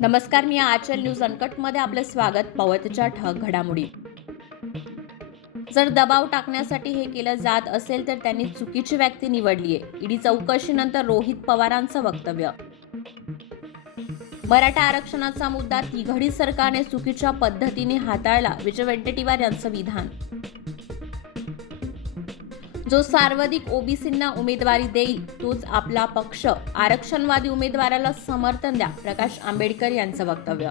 नमस्कार, मी आचल न्यूज अनकटमध्ये आपले स्वागत. पावतच्या ठळक घडामोडी. जर दबाव टाकण्यासाठी हे केलं जात असेल तर त्यांनी चुकीची व्यक्ती निवडली आहे. ईडी चौकशीनंतर रोहित पवारांचं वक्तव्य. मराठा आरक्षणाचा मुद्दा तिघडी सरकारने चुकीच्या पद्धतीने हाताळला, विजय वडेट्टीवार यांचं विधान. जो सर्वाधिक ओबीसींना उमेदवारी देईल तोच आपला पक्ष, आरक्षणवादी उमेदवाराला समर्थन द्या, प्रकाश आंबेडकर यांचं वक्तव्य.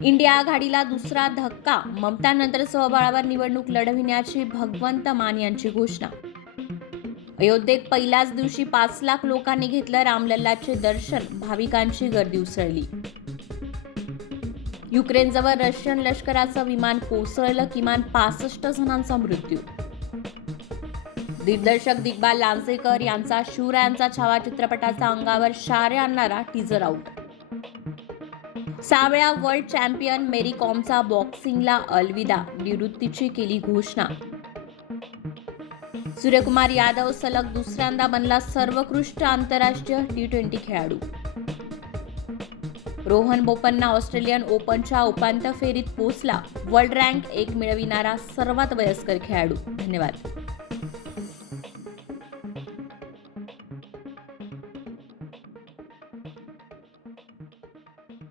इंडिया आघाडीला दुसरा धक्का, ममतानंतर स्वबळावर निवडणूक लढविण्याची भगवंत मान यांची घोषणा. अयोध्येत पहिल्याच दिवशी 5 लाख लोकांनी घेतलं रामलल्लाचे दर्शन, भाविकांची गर्दी उसळली. युक्रेनजवळ रशियन लष्कराचं विमान कोसळलं, किमान 65 जणांचा मृत्यू. दिग्दर्शक दिग्पाल लांजेकर यांचा शिवरायांचा छावा चित्रपटाचा अंगावर शारे आणणारा टीजर आउट. 6 वेळा वर्ल्ड चॅम्पियन मेरी कॉमचा बॉक्सिंगला अलविदा, निवृत्तीची केली घोषणा. सूर्यकुमार यादव सलग दुसऱ्यांदा बनला सर्वोत्कृष्ट आंतरराष्ट्रीय T20 खेळाडू. रोहन बोपन्ना ऑस्ट्रेलियन ओपनच्या उपांत्य फेरीत पोहोचला, वर्ल्ड रँक 1 मिळविणारा सर्वात वयस्कर खेळाडू. धन्यवाद.